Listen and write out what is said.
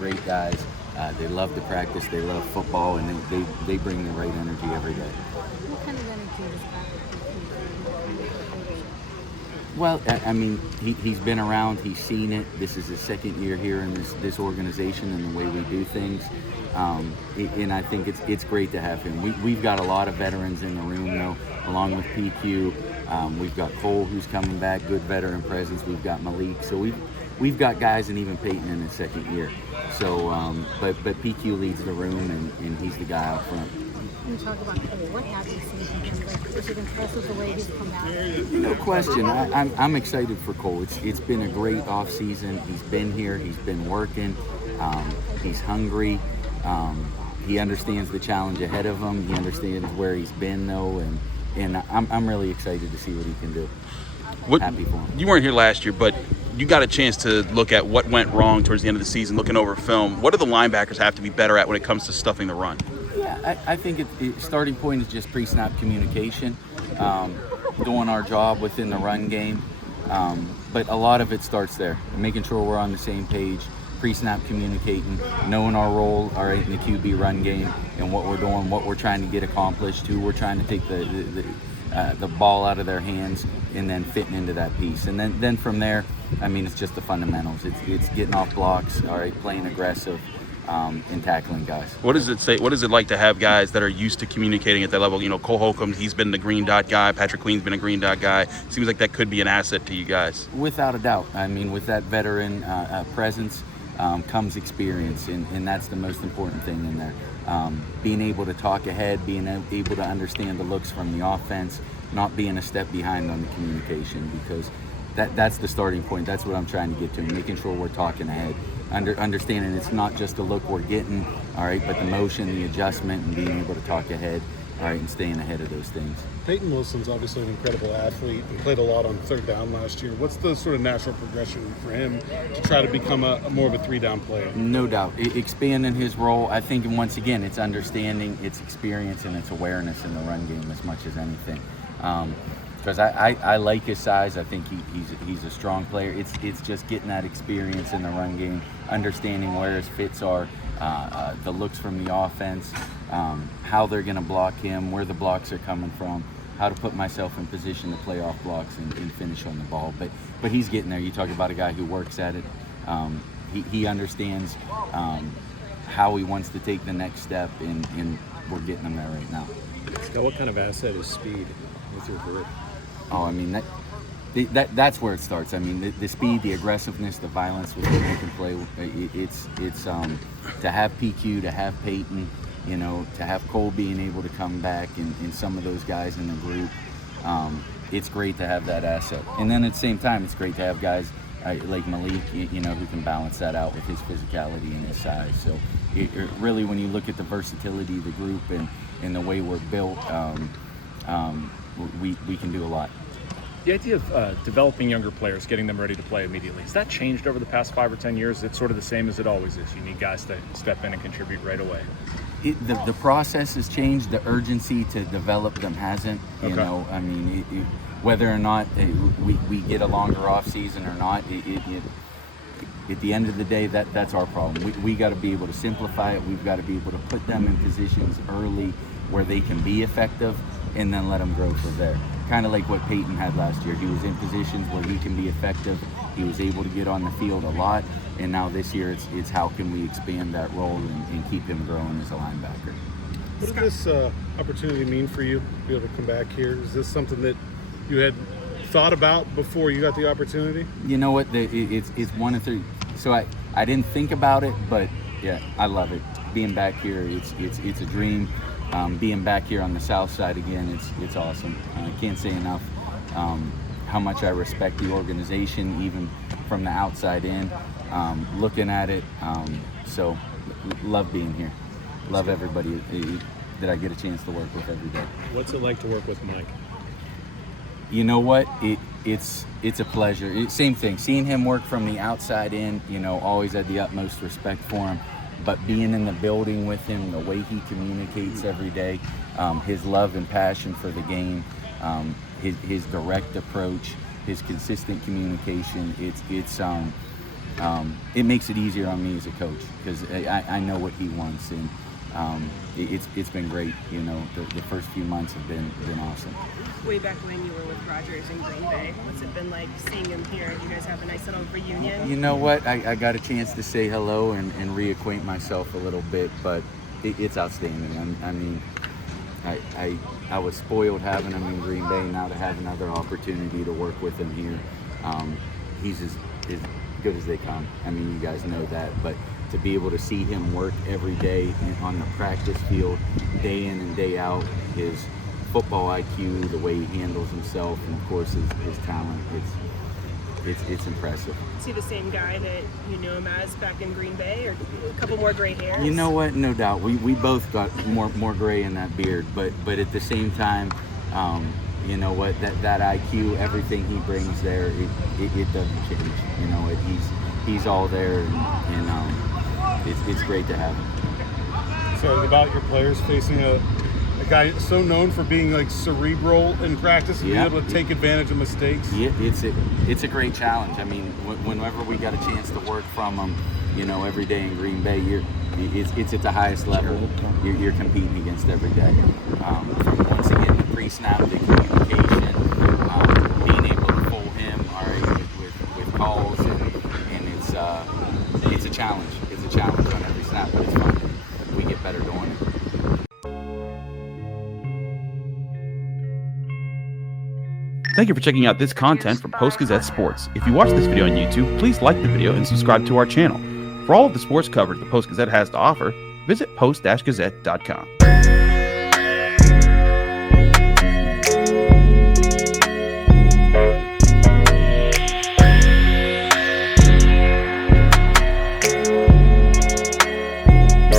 great guys. They love to practice. They love football, and they bring the right energy every day. What kind of energy is that? Well, I mean, he's been around. He's seen it. This is his second year here in this organization and the way we do things. And I think it's great to have him. We've got a lot of veterans in the room, though, along with PQ. We've got Cole, who's coming back, good veteran presence. We've got Malik. So we've got guys, and even Payton in his second year. So, but PQ leads the room, and he's the guy out front. When you talk about Cole, what have you seen from him? Is it impressive the way he's come out? No question. I'm excited for Cole. It's been a great off season. He's been here. He's been working. He's hungry. He understands the challenge ahead of him. He understands where he's been, though, and I'm really excited to see what he can do. Happy for him. You weren't here last year, but you got a chance to look at what went wrong towards the end of the season, looking over film. What do the linebackers have to be better at when it comes to stuffing the run? Yeah, I think starting point is just pre-snap communication, doing our job within the run game. But a lot of it starts there, making sure we're on the same page, pre-snap communicating, knowing our role, all right, in the QB run game, and what we're doing, what we're trying to get accomplished, who we're trying to take the ball out of their hands, and then fitting into that piece. And then from there, I mean, it's just the fundamentals. It's getting off blocks, all right, playing aggressive, and tackling guys. What does it say? What is it like to have guys that are used to communicating at that level? You know, Cole Holcomb, he's been the green dot guy. Patrick Queen's been a green dot guy. Seems like that could be an asset to you guys. Without a doubt. I mean, with that veteran presence comes experience, and that's the most important thing in there. Being able to talk ahead, being able to understand the looks from the offense, not being a step behind on the communication, because that's the starting point. That's what I'm trying to get to, making sure we're talking ahead. Understanding it's not just the look we're getting, all right, but the motion, the adjustment, and being able to talk ahead, all right, and staying ahead of those things. Payton Wilson's obviously an incredible athlete and played a lot on third down last year. What's the sort of natural progression for him to try to become a more of a three-down player? No doubt. Expanding his role, I think, and once again, it's understanding, it's experience, and it's awareness in the run game as much as anything. Because I like his size. I think he's a strong player. It's just getting that experience in the run game, understanding where his fits are, the looks from the offense, how they're going to block him, where the blocks are coming from, how to put myself in position to play off blocks and finish on the ball. But he's getting there. You talk about a guy who works at it. He understands how he wants to take the next step, and we're getting him there right now. Scott, what kind of asset is speed with your group? Oh, I mean, that's where it starts. I mean, the speed, the aggressiveness, the violence with which they can play. It's to have PQ, to have Payton, you know, to have Cole being able to come back, and some of those guys in the group. It's great to have that asset. And then at the same time, it's great to have guys like Malik, you know, who can balance that out with his physicality and his size. So really, when you look at the versatility of the group and the way we're built, we can do a lot. The idea of developing younger players, getting them ready to play immediately, has that changed over the past 5 or 10 years? It's sort of the same as it always is. You need guys to step in and contribute right away. The process has changed. The urgency to develop them hasn't. You know, I mean, whether or not we get a longer off season or not, at the end of the day, that's our problem. We got to be able to simplify it. We've got to be able to put them in positions early where they can be effective, and then let them grow from there. Kind of like what Payton had last year. He was in positions where he can be effective. He was able to get on the field a lot, and now this year it's how can we expand that role and keep him growing as a linebacker. What does this opportunity mean for you to be able to come back here? Is this something that you had thought about before you got the opportunity? You know what? It's one of three. So I didn't think about it, but yeah, I love it. Being back here, it's a dream. Being back here on the south side again, it's awesome. I can't say enough how much I respect the organization, even from the outside in, looking at it. So love being here. Love everybody that I get a chance to work with every day. What's it like to work with Mike? You know what? It's a pleasure. Same thing. Seeing him work from the outside in, you know, always had the utmost respect for him. But being in the building with him, the way he communicates every day, his love and passion for the game, his direct approach, his consistent communication, it makes it easier on me as a coach because I know what he wants, and it's been great. You know, the first few months have been awesome. Way back when you were with Rodgers in Green Bay, what's it been like seeing him here? You guys have a nice little reunion. You know what? I got a chance to say hello and reacquaint myself a little bit, but it's outstanding. I mean, I was spoiled having him in Green Bay. Now to have another opportunity to work with him here, he's as good as they come. I mean, you guys know that, but to be able to see him work every day on the practice field, day in and day out, his football IQ, the way he handles himself, and of course his talent, it's impressive. Is he the same guy that you knew him as back in Green Bay, or a couple more gray hairs? You know what? No doubt. We both got more gray in that beard, but at the same time, you know what? That IQ, everything he brings there, it doesn't change. You know, he's all there, and it's great to have him. So about your players facing a guy so known for being like cerebral in practice, and being able to take advantage of mistakes. Yeah, it's a great challenge. I mean, whenever we got a chance to work from him, you know, every day in Green Bay, it's at the highest level. You're competing against every day. From once again the pre-snap, the communication, being able to fool him, all right, with calls, and it's a challenge. It's a challenge on every snap, but it's fun. We get better doing it. Thank you for checking out this content from Post-Gazette Sports. If you watch this video on YouTube, please like the video and subscribe to our channel. For all of the sports coverage the Post-Gazette has to offer, visit post-gazette.com.